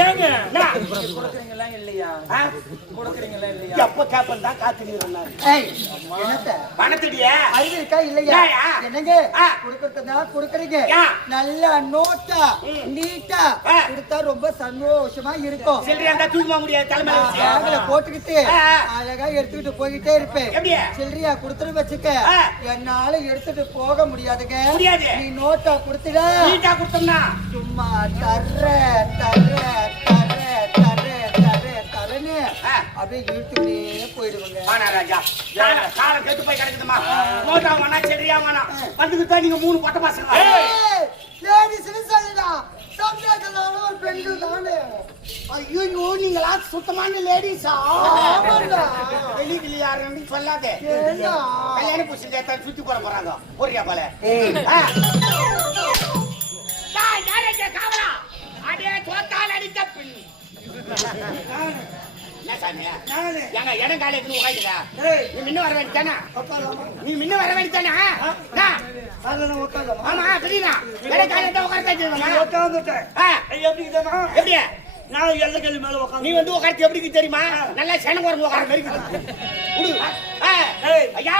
ஏங்க கொடுக்குறீங்களா இல்லையா? கொடுக்குறீங்களா இல்லையா? எப்ப கேப்பன் தான் காத்துக்கிறேன். பணத்துடியா அறிவு இருக்கா இல்லையா? என்னங்க கொடுக்கறதா கொடுக்குறீங்க. நல்ல நோட்டா நீட்டா கொடுத்தா ரொம்ப சந்தோஷமா இருக்கும். சில்லறையா தூக்க முடியாது தலைமையில போட்டுக்கிட்டு அழகா எடுத்துக்கிட்டு போயிட்டே இருப்பேன். சில்லறையா கொடுத்துட்டு வச்சுக்க என்னால எடுத்துட்டு போக முடியாதுங்க. நீ நோட்டா கொடுத்துடா. நீட்டா கொடுத்தோம்னா சும்மா தர்ற தர்ற தர்ற தர்ற தர்ற தரன்னு அப்படியே இழுத்துக்கிட்டே போயிடுவாங்க. ராஜா காலம் கெட்டு போய் கிடக்குதுமா. நோட்டா வேணா சில்லறையா வேணா வந்துக்கிட்டா நீங்க 3 பொட்ட பசங்க. பெண்கள் தானே. ஐயோ நீங்களா சுத்தமான லேடிஸா? வெளியில யாருன்னு சொல்லாதே. கல்யாண புருஷன் சுத்தி போட போறாங்க. ஒரே போல அடே தோத்தால் அடித்த பின் இடம் காலேஜ் உட்காந்துடா. நீ முன்ன வர வேண்டித்தானே? நீ முன்ன வர வேண்டித்தானே? ஆமா தெரியுதா? இடம் காலேஜ் உட்காந்துட்டேன். எப்படி நான் எல்ல கல்வி மேல உட்காந்து நீ வந்து உட்காந்து எப்படி தெரியுமா? நல்லா சென குரங்கு உட்காந்து ஐயா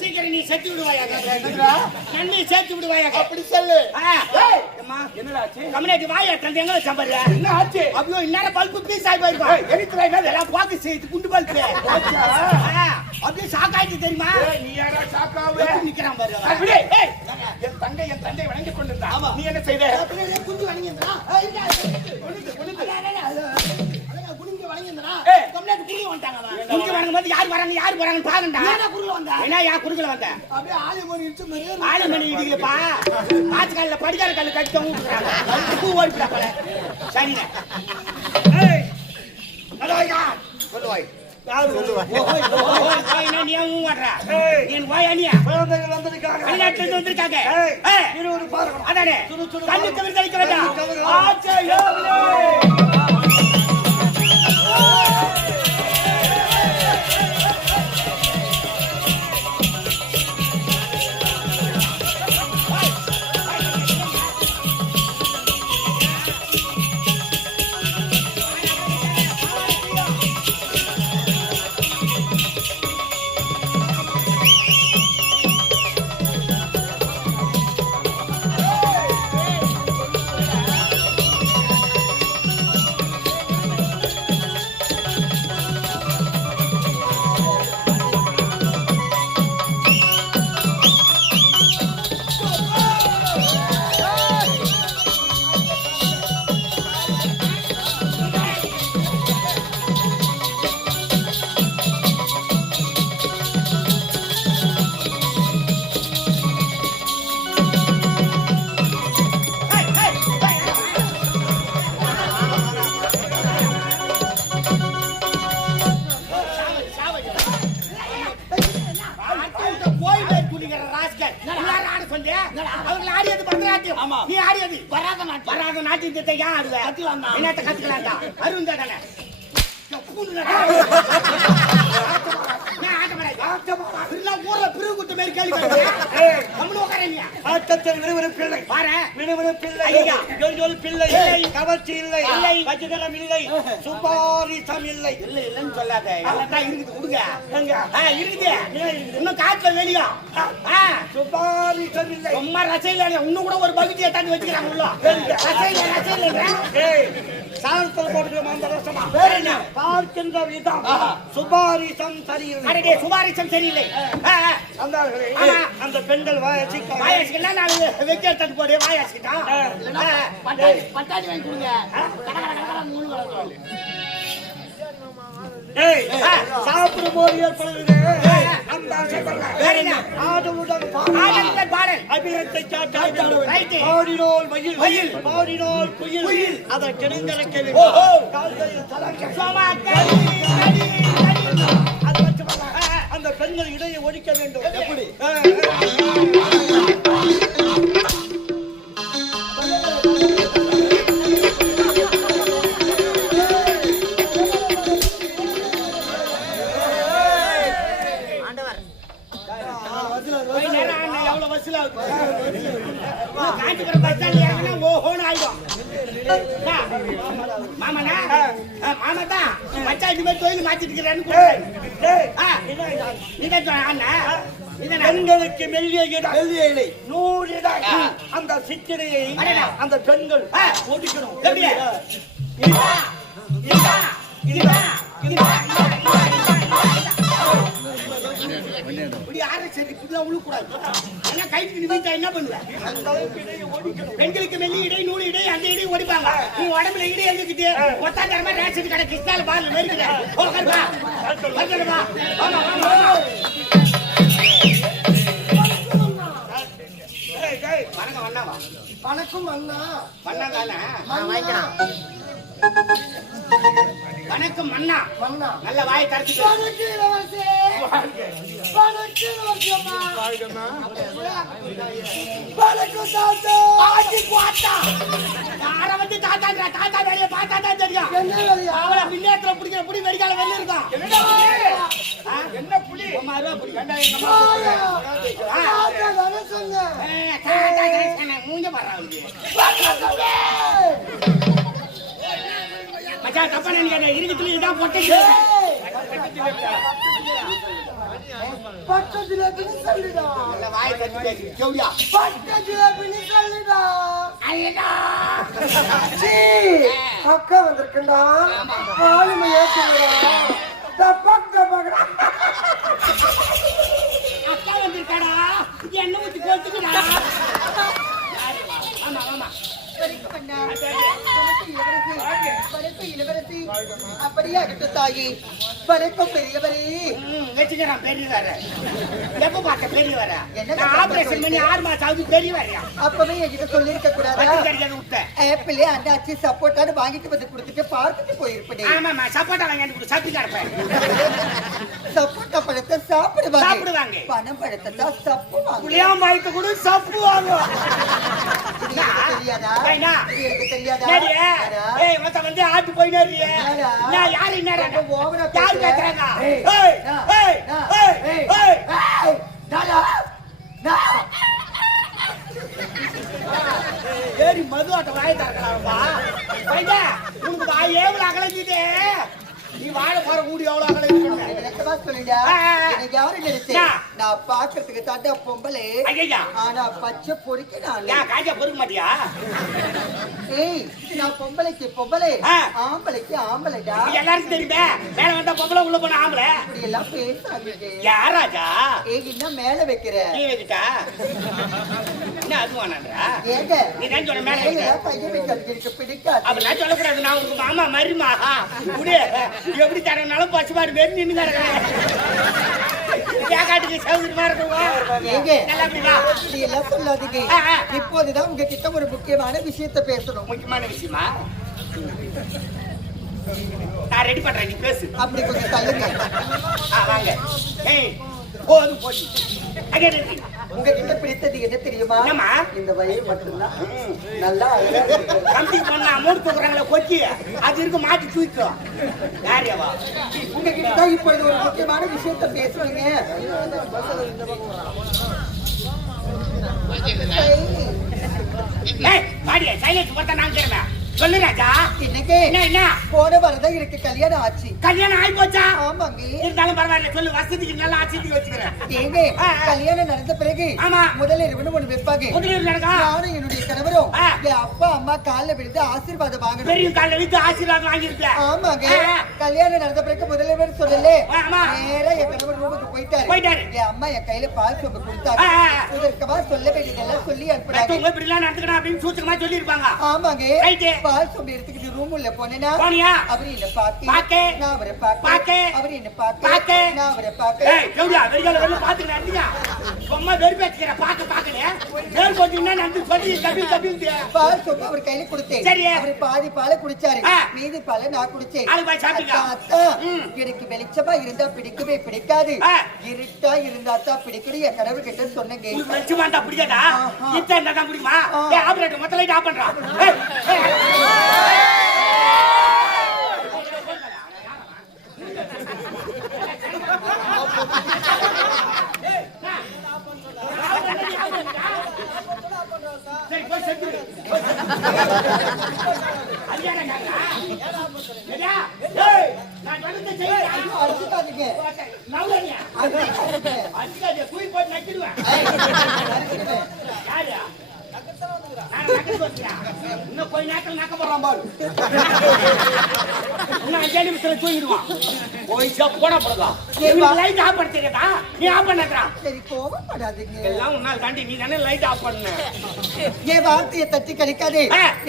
சீக்கிரம் நீ செத்து விடுவாயா? நன்மை சேர்த்து விடுவாயா? அப்படி சொல்லு. கம்யூனிட்டி வாயா தந்து எங்க சம்பர் என்ன ஆச்சு? அப்படியே இன்னொரு பல்பு பீஸ் ஆகி போயிருக்கும். எரித்துல எல்லாம் போக்கு செய்து குண்டு பல்பு அப்படியே சாக்காயிட்டு தெரியுமா? நீ யாரா சாக்காவே நிக்கிறான் பாரு. என் தந்தை வணங்கி கொண்டிருந்தா. நீ என்ன செய்த? குஞ்சு வணங்கினா யாரு வராங்க பாருங்கடா. என்ன யா குறுக்கல வந்த? அப்படியே ஆலிமணி இடிச்சு மரியா ஆலிமணி இடிக்கலப்பா. ஆத்துக்கால்ல படிக்கார கல்லு கட்டி தொங்குறாங்க. பூ ஓடிடா போல. சரிங்க. ஏய். ஹலோயா. சொல்லுவாய். யாரு சொல்லுவாய்? ஓய் நீ ஏன் ஊவறா? நீ வாயானியா? குழந்தைகள் வந்திருக்காங்க. வெளிநாட்டுல வந்திருக்காங்க. ஏய். இருவரு பாருங்க. அடடே. கண்ணு கவிர் தெளிக்க வேண்டாம். ஆச்சே யோலே. நீ ஆடியது வராத நாட்டின் திட்ட ஏன் ஆடுவ? என்னத்த கத்துக்கலாம்டா அருந்தாடல ஊர்ல பிரிவு குத்து மாதிரி கேள்வி நம்மளும் உட்காரங்க ஆட்டத்தில் விறுவிறு பிள்ளை பாரு விறுவிறு பிள்ளை ஐயா. ஜொல் பிள்ளை கவர்ச்சி இல்லை வஜிதரம் இல்லை சுபாரிசம் இல்லை இல்லன்னு சொல்லாத எல்லாம் இருக்குது கொடுங்க எங்க? இருக்குது இன்னும் காட்டுல வெளியா சுபாரிசம் இல்லை சும்மா ரசையில இன்னும் கூட ஒரு பகுதியை தாண்டி வச்சுக்கிறாங்க உள்ள ரசையில சாதத்தில் போட்டுக்கிற அந்த ரசமா வேற என்ன? பார்க்கின்ற விதம் சுபாரிசம் சரியில்லை அடடே சுபாரிசம் சரியில்லை அந்தார்களே, ஆமா. அந்த பெண்கள் வாயச்சிக்க வாயாசிக்கலாம் நான் வெஜ் எடுத்து போடு வாயாசிக்கிட்டான் பட்டாணி வாங்கி கொடுங்க சாப்பிடும் போது ஏற்படுகிறது அந்த வேற என்ன? ஆதலுடன் பாடல் அபிரத்தை Right. பாடினோல் மயில் மயில். பாடினோல் குயில் குயில். அதை கிணங்கலக்க ஓஹோ. கால்களில் தலங்க சோமா கடி கடி அது மட்டுமல்ல, அந்த பெண்கள் இடையே ஒழிக்க வேண்டும் எப்படி? எவ்வளவு வசூல் ஆகுது காஞ்சிபுரம் பஸ் ஸ்டாண்ட்ல இறங்கினா ஓஹோன்னு ஆயிடும் மாமனா மாமா தான் மச்சா இந்த மாதிரி தொழில் மாத்திட்டு இருக்கிறேன்னு பெண்களுக்கு மெல்லிய இடம் மெல்லிய இலை. 100 இடம் அந்த சித்திரையை அடடா. அந்த பெண்கள் ஒழிக்கணும் எப்படியா? இதா, இதா, இதா, இதா, இப்படி யாரும் சரி இப்படிலாம் உழுக்கூடாது ஏன்னா கைக்கு நிமித்தா என்ன பண்ணுவேன் பெண்களுக்கு மெல்லி இடை 100 இடை அந்த இடை ஓடிப்பாங்க நீ உடம்புல இடை எழுதிக்கிட்டு ஒத்தாந்தரமா ரேஷன் கடை கிருஷ்ணால பால் நெருக்கிறேன் வணக்கம் அண்ணாவா வணக்கம் அண்ணா மன்னா தானே வணக்கம் மன்னா மன்னா நல்ல வாய் தரத்துக்கு வணக்கம் இளவரசே வணக்கம் இளவரசம்மா வணக்கம் தாத்தா ஆச்சி போட்டா யார வந்து தாத்தாங்கற தாத்தா வேலைய பார்த்தா தான் தெரியும் என்ன வேலையா அவள பின்னேத்துல பிடிக்கிற புடி வெடிகால வெளிய இருக்கும் என்ன புலி மாரா புடி கண்டா எங்க தாத்தா தானே சொன்னேன் தாத்தா தாத்தா மூஞ்ச பாறாங்க மச்சான் தப்பா நினைக்காத இருக்குதுல இதான் பொட்டை பட்டத்துல பிடி சொல்லுடா நல்ல வாய் தட்டி கேக்குது கேவியா பட்டத்துல பிடி சொல்லுடா ஐயடா சீ அக்கா வந்திருக்கண்டா பாலுமையா சொல்லுடா தப்பக் தப்பக் அக்கா வந்திருக்காடா என்ன ஊத்தி கோத்துக்குடா ஆமா ஆமா அப்படியே ஆகட்டும் தாயி வணக்கம் பெரியவரே வச்சுக்கிறான் பெரியவர எப்ப பார்த்த பெரியவர என்ன ஆபரேஷன் பண்ணி 6 மாசம் ஆகுது பெரியவரையா அப்பவே என்கிட்ட சொல்லிருக்க கூடாதா கிடைக்காது விட்டேன் ஆப்பிளே அண்டாச்சி சப்போட்டான்னு வாங்கிட்டு வந்து கொடுத்துட்டு பார்த்துட்டு போயிருப்பேன் ஆமாமா சப்போட்டா வாங்கி கொடு சப்பி கிடப்பேன் சப்போட்டா பழத்தை சாப்பிடுவாங்க சாப்பிடுவாங்க பணம் பழத்தை தான் சப்புவாங்க புளியாம் வாய்க்கு கூட சப்புவாங்க தெரியாதா ஐயா எனக்கு தெரியாதா ஏய் மத்த வந்து ஆட்டு போயினறியே நான் யார் என்னடா ஓவரா யார் பேசுறாங்க ஏய் ஏய் ஏய் ஏய் ஏய் டாடா டா ஏரி மது ஆட்ட வாய் தரக்கலாம்பா பையா உனக்கு வாய் ஏவல அகலஞ்சிதே நீ வாழ போற ஊடி எவ்வளவு அகலஞ்சிருக்க என்னமா சொல்லுடா எனக்கு யாரு நினைச்சேன் நான் பாக்குறதுக்கு தாண்டா பொம்பளை ஐயா ஆனா பச்சை பொறுக்கி நான் ஏன் காஞ்சா பொறுக்க மாட்டியா ஏய் நான் பொம்பளைக்கு பொம்பளை ஆம்பளைக்கு ஆம்பளைடா எல்லாருக்கும் தெரியுமே மேல வந்தா பொம்பளை உள்ள போன ஆம்பளை இப்படி எல்லாம் பேசாதீங்க யார் ராஜா ஏய் இன்னும் மேல வைக்கிற நீ வைக்கிட்டா என்ன அது வேணான்றா ஏங்க நீ தான் சொல்ல மேல மேல வைக்கிட்ட. கையை வைக்கிறது எனக்கு பிடிக்காது அப்ப நான் சொல்லக்கூடாது நான் உங்க மாமா மரிமா முடிய எப்படி தரனாலும் பசுமாடு வெறி நின்று கிடக்கிறேன் காட்டுக்கு சௌகரியமா இருக்கும் ஏங்க நல்லா அப்படிதா இப்படி எல்லாம் சொல்லாதீங்க இப்போதுதான் உங்ககிட்ட ஒரு முக்கியமான விஷயத்தை பேசணும் முக்கியமான விஷயமா நான் ரெடி பண்றேன் நீ பேசு அப்படி கொஞ்சம் தள்ளுங்க வாங்க ஏய் போது போது அங்கே உங்ககிட்ட பிடித்தது என்ன தெரியுமா? இந்த வயிறு மட்டும்தான். நல்லா கம்பி பண்ண அமௌண்ட் தூக்குறாங்களே கொச்சி அது இருக்கு மாட்டி தூக்கும். யாரியவா உங்ககிட்ட தான் இப்பொழுது ஒரு முக்கியமான விஷயத்தை பேசுறீங்க. பாடிய சைலன்ஸ் பார்த்தா நான் கேட்கிறேன். சொல்லு ராஜா. இன்னைக்கு என்ன போன வரதான் எனக்கு கல்யாணம் ஆச்சு. கல்யாணம் ஆகி போச்சா? ஆமாங்க. இருந்தாலும் பரவாயில்ல சொல்லு, வசதிக்கு நல்லா ஆட்சி வச்சுக்கிறேன். ஏங்க கல்யாணம் நடந்த பிறகு முதல்ல இரவு ஒண்ணு வைப்பாங்க. நானும் என்னுடைய கணவரும் என் அப்பா அம்மா காலில் விழுந்து ஆசீர்வாதம் வாங்கணும். பெரிய காலில் விழுந்து ஆசீர்வாதம் வாங்கியிருக்கேன். ஆமாங்க. கல்யாணம் நடந்த பிறகு முதல்ல சொல்லல நேரா என் கணவர் ரூமுக்கு போயிட்டாரு. என் அம்மா என் கையில பால் சொம்பு கொடுத்தாங்க. இதற்கமா சொல்ல வேண்டியதெல்லாம் சொல்லி அனுப்புறாங்க. இப்படிலாம் நடந்துக்கணும் அப்படின்னு சூச்சகமா சொல்லி இருப்பாங்க. ஆமாங்க. பால் சொம்பு எடுத்துக்கிட்டு ரூம் உள்ள போனேன்னா அவரு என்ன பாக்க நான் அவரை பாக்க அவரு என்ன பாக்க நான் அவரை பாக்க. பால் சொம்பு அவர் கையில கொடுத்தேன். அவரு பாதி பாலை குடிச்சாரு, மீதி பாலை நான் குடிச்சேன். எனக்கு வெளிச்சமா இருந்தா பிடிக்கவே பிடிக்காது, இருட்டா இருந்தா தான் பிடிக்கணும் என் கடவுள் கிட்ட சொன்னேங்க. இன்னும் கொஞ்ச நேரத்தில் நக்க போறான் பாரு. இன்னும் 5 நிமிஷத்துல தூங்கிடுவான். போய் போட போறதா லைட் ஆஃப் பண்ண தெரியாதா? நீ ஆஃப் பண்ணா சரி கோவப்படாதீங்க. எல்லாம் உன்னால் தாண்டி நீ தானே லைட் ஆஃப் பண்ண. என் வார்த்தையை தட்டி கிடைக்காதே.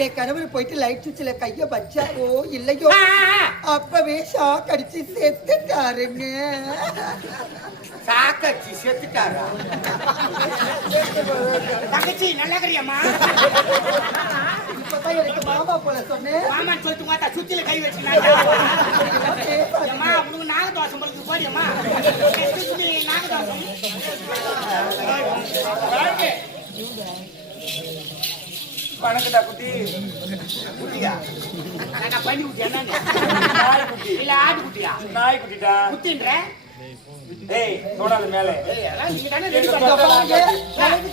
என் கணவர் போயிட்டு லைட் சுவிட்சில் கைய வச்சாரோ இல்லையோ அப்பவே ஷாக் அடிச்சு செத்துட்டாருங்க. சாக்கடிச்சு செத்துட்டாரா? தங்கச்சி நல்லா கறியம்மா. இப்பதான் எனக்கு மாமா போல சொன்னேன். மாமான்னு சொல்லிட்டு மாட்டா சுத்தில கை வச்சுக்கினாங்க. உனக்கு நாகதோஷம் உங்களுக்கு போடியம்மா. நாகதோஷம் வணக்கடா குட்டி. குட்டியா? நான் பண்ணி குட்டியா? நாய் குட்டி இல்ல ஆடு குட்டியா? நாய் குட்டிடா. குட்டின்ற ஏய் தோடாத மேலே.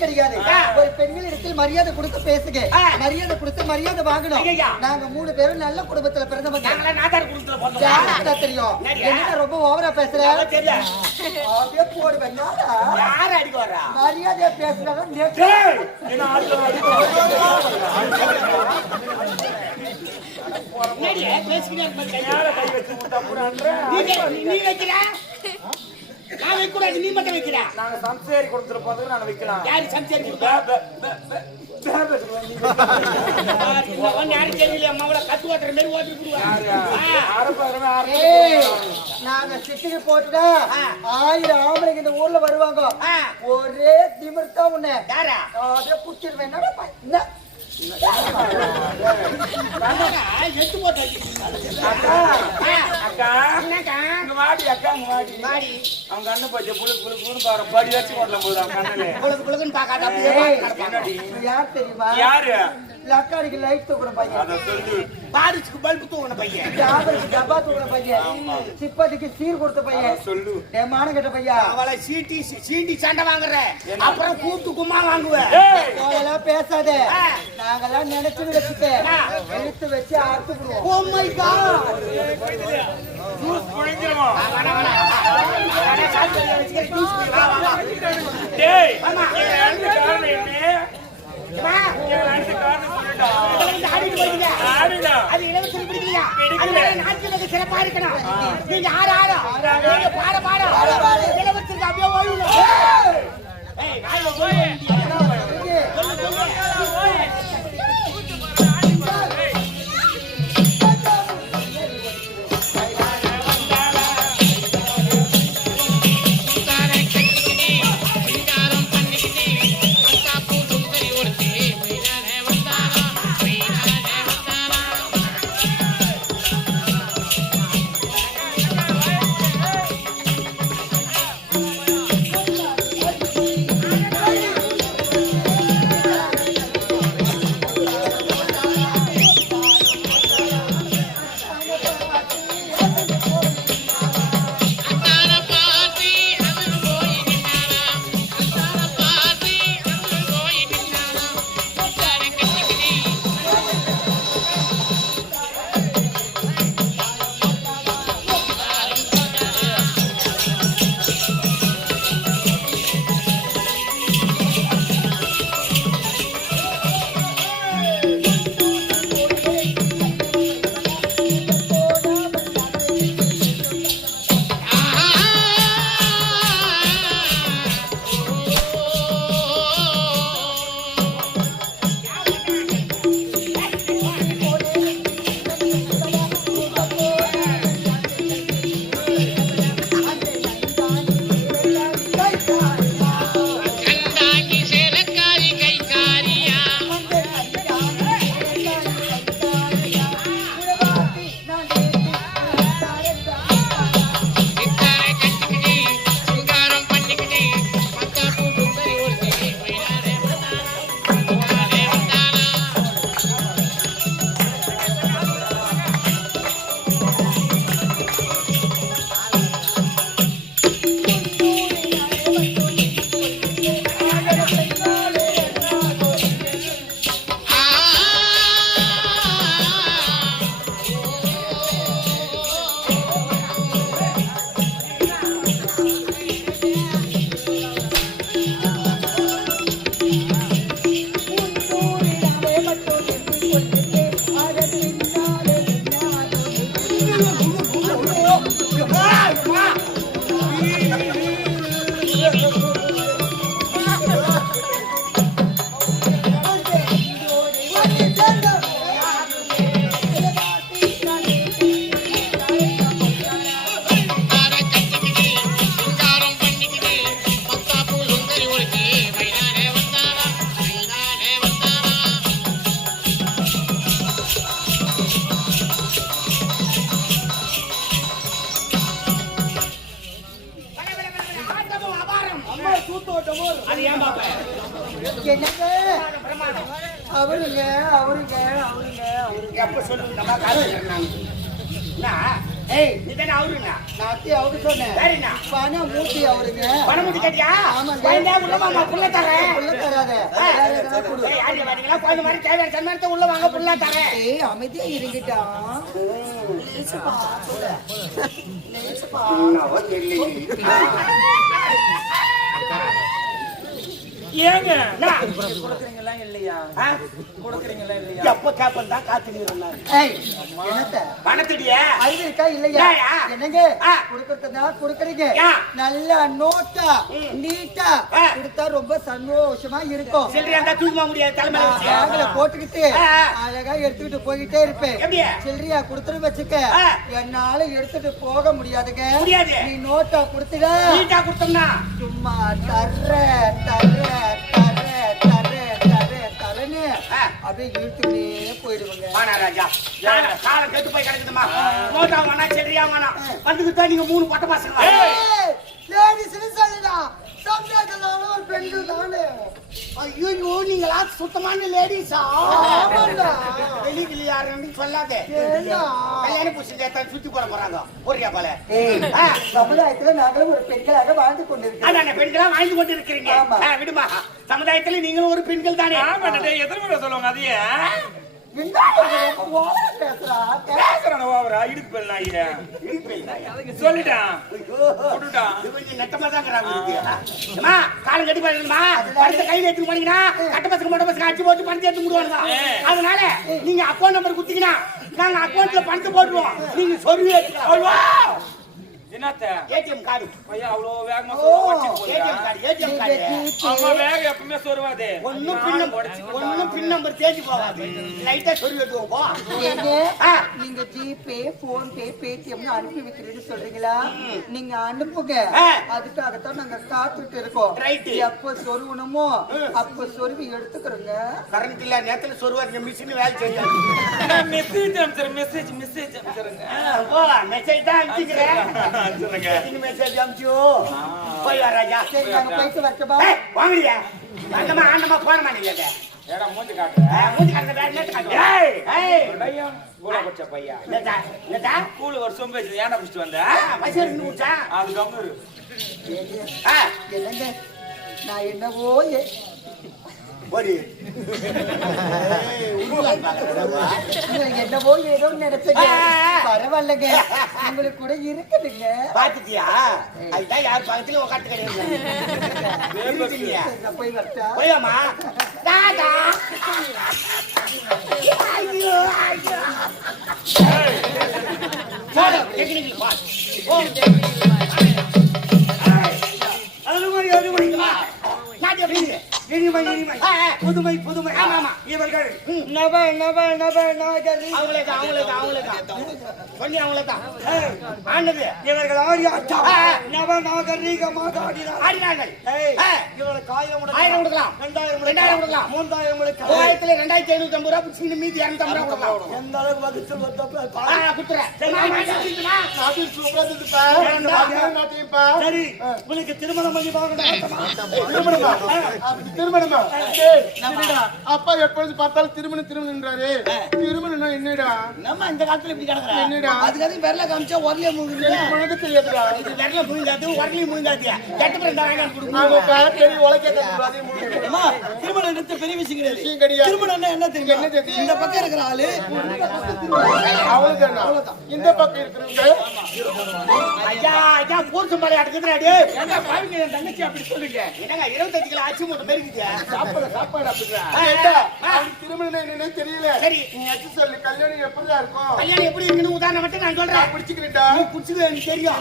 கிடையாது. ஒரு பெண்கள் இடத்தில் மரியாதை கொடுத்து பேசுங்க, மரியாதை கொடுத்து மரியாதை வாங்கணும். நாங்க 3 பேரும் நல்ல குடும்பத்துல பிறந்தவங்க. தெரியும் என்ன ரொம்ப ஓவரா பேசுற அப்படியே போடுவேன். யார அடிக்க வர்றா? மரியாதையா பேசுனாலும் நீ வைக்கிற நான் வைக்க கூடாது, நீ மட்டும் வைக்கிற. நாங்க சம்சேரி கொடுத்துட்டு போறதுக்கு நாங்க வைக்கலாம். யாரு சம்சேரி? யாரும் தெரியல அம்மாவோட கத்து ஓட்டுற மாதிரி ஓட்டி நாங்க சிட்டிக்கு போட்டுட்டா 1000 ஆம்பளைங்க இந்த ஊர்ல வருவாங்க. ஒரே திமிர்த்தா உன்னை யாரா அப்படியே குச்சிருவேன். எட்டு போட்டு அக்கா இங்க வாடி. அக்கா இங்க வாடி. அவங்க அண்ணன் பச்சை புழுக்கு பாரு படி வச்சு கொண்டல போகுது. அவங்க அண்ணனே புழுக்குன்னு பாக்காத. யார் தெரியுமா? யாரு? லக்காடிக்கு லைட் தூக்குற பையன், அத சொல்லு. பாரிச்சுக்கு பல்பு தூக்குற பையன், ஜாபருக்கு டப்பா தூக்குற பையன், சிப்பதிக்கு சீர் கொடுத்த பையன், சொல்லு. ஏமான கட்ட பையன். அவளை சீண்டி சண்டை வாங்குற, அப்புறம் கூட்டு கும்மா வாங்குவேன். அதெல்லாம் பேசாத. நாங்கெல்லாம் நினைச்சு வச்சுக்க எழுத்து வச்சு அறுத்துடுவோம். Oh my God! டேய் அது இலவசம் பிடிக்கலையா? நாட்டுக்கு சிறப்பா இருக்கணும். நீங்க பாட இலவசத்துக்கு அப்படியே அது ஏன் பாப்ப என்னங்க அவருங்க அவருங்க அவருங்க அவருங்க எப்ப சொல்லு நம்ம காசு ஏய் நீ தானே அவருண்ணா நாத்தி அவரு சொன்னேன் சரிண்ணா பணம் மூட்டி அவருங்க பணம் மூட்டி கேட்டியா ஆமாங்க. பயந்தா உள்ளமா புள்ள தரேன் உள்ள தராத வேற எதனா கொடு. ஏய் ஆண்டி வரீங்களா கோயில் மாதிரி தேவையான சன்மானத்தை உள்ள வாங்க புள்ள தரேன் ஏய் அமைதியா இருங்கிட்டா லேசுப்பா சொல்ல லேசுப்பா ஏங்க என்ன? கொடுக்குறீங்களா இல்லையா ஆ? கொடுக்குறீங்களா இல்லையா எப்ப கேப்பன் தான் காத்துக்கிறேன் ஏய் என்னத்த பணத்துடியா அறிவு இருக்கா இல்லையா ஏயா? என்னங்க ஆ. கொடுக்கறதா கொடுக்கறீங்க யா. நல்ல நோட்டா நீட்டா ஆ. கொடுத்தா ரொம்ப சந்தோஷமா இருக்கும் சில்லறையா இருந்தா தூக்க முடியாது தலைமையில வச்சு. பேக்ல போட்டுக்கிட்டு ஆ. அழகா எடுத்துக்கிட்டு போய்கிட்டே இருப்பேன் எப்படி? சில்லறையா கொடுத்துட்டு வச்சுக்க ஆ. என்னால எடுத்துட்டு போக முடியாதுங்க முடியாது. நீ நோட்டா கொடுத்துடா நீட்டா கொடுத்தோம்னா சும்மா தரன்னு ஆ. அப்படியே இழுத்துக்கிட்டே போயிடுவாங்க வாடா ராஜா காலம் கெட்டு போய் கிடக்குதுமா நோட்டா வேணா செல்றியா வேணா வந்துக்கிட்டா நீங்க 3 பொட்ட பசங்க லேடிஸ்னு சொல்லுடா சம்சாரத்துல ஒரு பெண்கள் தானே ஐயோ நீங்களா சுத்தமான லேடிஸா ஆமாண்டா. வெளியில யாருன்னு சொல்லாதே ஏண்டா? கல்யாணம் புடிச்சு சுத்தி போட போறாங்க ஒரே போல ஏய், சமுதாயத்துல நாங்களும் ஒரு பெண்களாக வாழ்ந்து கொண்டிருக்கிறோம் அதான பெண்களா வாழ்ந்து கொண்டு இருக்கிறீங்க ஆமா. விடுமா சமுதாயத்துல நீங்களும் ஒரு பெண்கள் தானே ஆமாட்டே எத்தனை முறை சொல்லுவாங்க அதையே என்ன ரொம்ப ஓவரா பேசுறா? பேசுறான ஓவரா இடுக்கு பெல் நாயே சொல்லிட்டான் விட்டுட்டான் இது கொஞ்சம் நெட்டமா தான் இருக்கிறாங்க காலம் கட்டி போயிருந்தா அடுத்த கையில எடுத்து போனீங்கன்னா கட்ட பசங்க மொட்டை பசங்க அடிச்சு போட்டு பணத்தை எடுத்து முடுவாங்க அதனால நீங்க அக்கௌண்ட் நம்பர் குடுத்தீங்கன்னா நாங்க அக்கௌண்ட்ல பணத்தை போட்டுருவோம் நீங்க சொல்லி என்னத்த ஏடிஎம் கார்டு பையா அவ்வளோ வேகமா ஏடிஎம் கார்டு ஏடிஎம் கார்டு அம்மா வேகம் எப்பவுமே சொருவாதே ஒன்னும் பின் நம்பர் தேடி போகாது லைட்டா சொல்லி வைக்குவோம் போ ஏங்க, ஆ. நீங்க ஜிபே போன்பே பேடிஎம்னு அனுப்பி வைக்கிறேன்னு சொல்றீங்களா நீங்க அனுப்புங்க ஆ. அதுக்காகத்தான் நாங்க காத்துட்டு இருக்கோம் Right. எப்ப சொருவணுமோ அப்ப சொருவி எடுத்துக்கிறோங்க கரண்ட் இல்ல நேரத்துல சொருவாங்க மிஷின் வேலை செய்யாது மெசேஜ் அனுப்பிச்சிருங்க ஓ மெசேஜ் தான் அனுப்பிக்கிறேன் சொல்லுங்க மெசேஜ் அனுப்பிச்சோ போய் வா ராஜா சரி நாங்க போயிட்டு வரட்டுமா வாங்கலையா அந்தமா ஆண்டமா போன மாட்டீங்க ஏடா மூஞ்சி காட்டுற மூஞ்சி காட்டுற வேற என்ன காட்டுற கூட குடிச்ச பையா என்னடா கூழு ஒரு சொம்பு வச்சு ஏன்டா பிடிச்சிட்டு வந்த பசி இருந்து முடிச்சா அது கம்முரு என்னங்க நான் என்னவோ போடி என்னவோ ஏதோ நினைச்சீங்க பரவாயில்லைங்க உங்களுக்கு கூட இருக்குதுங்க பாத்துட்டியா அதுதான் யார் பக்கத்துல உட்காந்து கிடையாது நான் போய் வரட்டா போயாமா டாடா ஐயோ ஐயோ போடு டெக்னிக்கல் பாஸ் ஓ புதுமை புதுமை ஆமா ஆமா இவர்கள் நவ நவ நவ நாகரி ஆனது இவர்கள் ஆடியாட்டம் நவ நாகரீகமாக ஆடினார்கள் இவர்கள் காயம் ஆயிரம் கொடுக்கலாம் 2000 கொடுக்கலாம் 3000 கொடுக்கலாம் 2550 ரூபாய் பிடிச்சி மீதி 250 ரூபாய் கொடுக்கலாம் எந்த அளவுக்கு வகுத்து வந்தப்ப குத்துறேன் சரி உனக்கு திருமணம் பண்ணி திருமணமா அப்பா எப்பொழுது பார்த்தாலும் திருமணம் திருமணம்ன்றாரு திருமணம் என்னடா நம்ம இந்த காலத்துல இப்படி கிடக்குறோம் என்னடா அதுக்காக விரல காமிச்சா உரலே மூழ்குது உனக்கு தெரியாதுடா இது விரல முழுங்காது உரலி முழுங்காது கட்டுப்பட வாங்கி கொடுக்கணும் ஆமாப்பா பெரிய உலக திருமணம் எடுத்த பெரிய விஷயம் கிடையாது விஷயம் கிடையாது திருமணம்னா என்ன தெரியும் என்ன தெரியும்? இந்த பக்கம் இருக்கிற ஆளு அவ்வளவுதான் இந்த பக்கம் இருக்கிறவங்க ஐயா ஐயா போர்ச்சு மலை அடக்குதுறாடி ஏன்டா பாவிங்க என் தங்கச்சி அப்படி சொல்லுங்க என்னங்க 25 கிலோ அச்சு மூட்டை பெருக்குது சாப்பாடு அப்படின்னா திருமணம் என்னன்னே தெரியல. சரி. நீ எச்சு சொல்லு, கல்யாணம் எப்படிதான் இருக்கும்? கல்யாணம் எப்படி இருக்குன்னு உதாரணம் மட்டும் நான் சொல்றேன். பிடிச்சுக்கிட்டா நீ புடிச்சுக்க எனக்கு தெரியும்.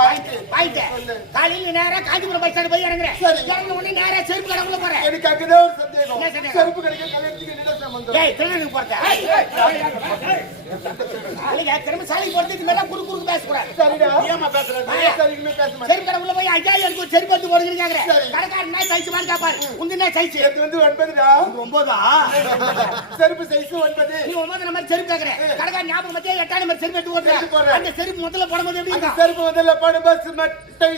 வாங்கிட்டு காலையில நேரா காஞ்சிபுரம் பஸ் ஸ்டாண்ட் போய் இறங்குறேன். இறங்க உடனே நேரா செருப்பு கடைக்குள்ள போறேன். எனக்கு அங்கதான் ஒரு சந்தேகம். என்ன சந்தேகம்? செருப்பு கடைக்கு கல்யாணத்துக்கு என்ன சம்பந்தம்? ஏய் திருநெல்வேலிக்கு போறதா? இல்லைங்க திரும்ப சாலைக்கு போறதுக்கு மேல குறுக்கு பேசக்கூடாது. சரிடா. ஏமா பேசுறேன்? சரிக்குமே பேச மாட்டேன். செருப்பு கடைக்குள்ள போய் ஐயா எனக்கு ஒரு செருப்பு எடுத்து போடுங்கன்னு கேக்குறேன். கடைக்காரன் என்ன சைஸ் மாதிரி கேப்பாரு. உங்க என்ன சைஸ்? இது வந்து 9டா. 9ஆ? செருப்பு சைஸ் 9. நீ 9 நம்பர் செருப்பு கேக்குற. கடைக்காரன் ஞாபகம் மத்திய 8 நம்பர் செருப்பு எடுத்து போடுற. அந்த செருப்பு முதல்ல போடும்போது எப்படி அந்த இருக்கும்? செருப்பு முதல்ல போடும்போது மட்டை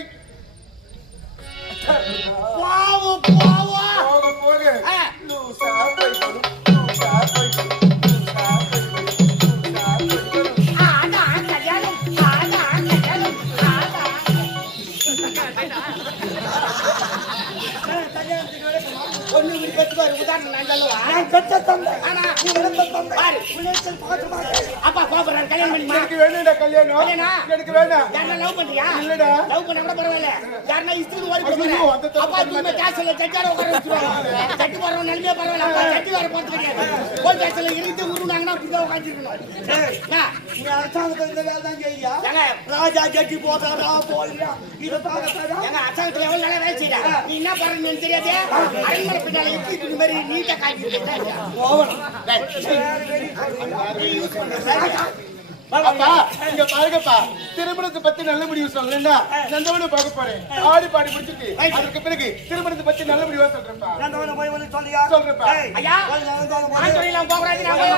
பாவோ போக போக லூசா போய் உதாரணம் நான் சொல்லுவா. நான் பெற்ற தந்தை. ஆனா நீ இழந்த தந்தை. பாரு. உள்ளத்தில் பார்த்து பாரு. அப்பா கோபறான் கல்யாணம் பண்ணிமா. எனக்கு வேணும்டா கல்யாணம். எனக்கு வேணாம். யாரனா லவ் பண்றியா? இல்லடா. லவ் பண்ண கூட பரவாயில்லை. யாரனா இஸ்திரி ஓடி போறாங்க. அப்பா தூமே காசுல சட்டார உட்கார வச்சிருவாங்க. சட்டி போறவ நிலைமையே பரவாயில்லை. அப்பா சட்டி வர போறது கிடையாது. போய் காசுல இருந்து உருவாங்கன்னா அப்படியே உட்கார்ந்திருக்கணும். நீ அரசாங்கத்துல இந்த வேலை தான் செய்யா? ராஜா ஜட்டி போறாரா போலியா? இத பாக்கறதா? எங்க அரசாங்கத்துல எவ்வளவு நல்லா வேலை செய்றா? நீ என்ன பண்றன்னு தெரியாதே? அரண்மனை பின்னால எப்படி இந்த மாதிரி நீட்டா காட்டிட்டு போவணும். அப்பா இங்க பாருங்கப்பா, திருமணத்தை பத்தி நல்ல முடிவு சொல்லலன்னா நந்தவனை பார்க்க போறேன். ஆடி பாடி முடிச்சிட்டு அதுக்கு பிறகு திருமணத்தை பத்தி நல்ல முடிவா சொல்றேன்ப்பா. நந்தவனை போய் சொல்லியா? சொல்றேன்ப்பா. ஐயா நான் போகறாது நான் போய்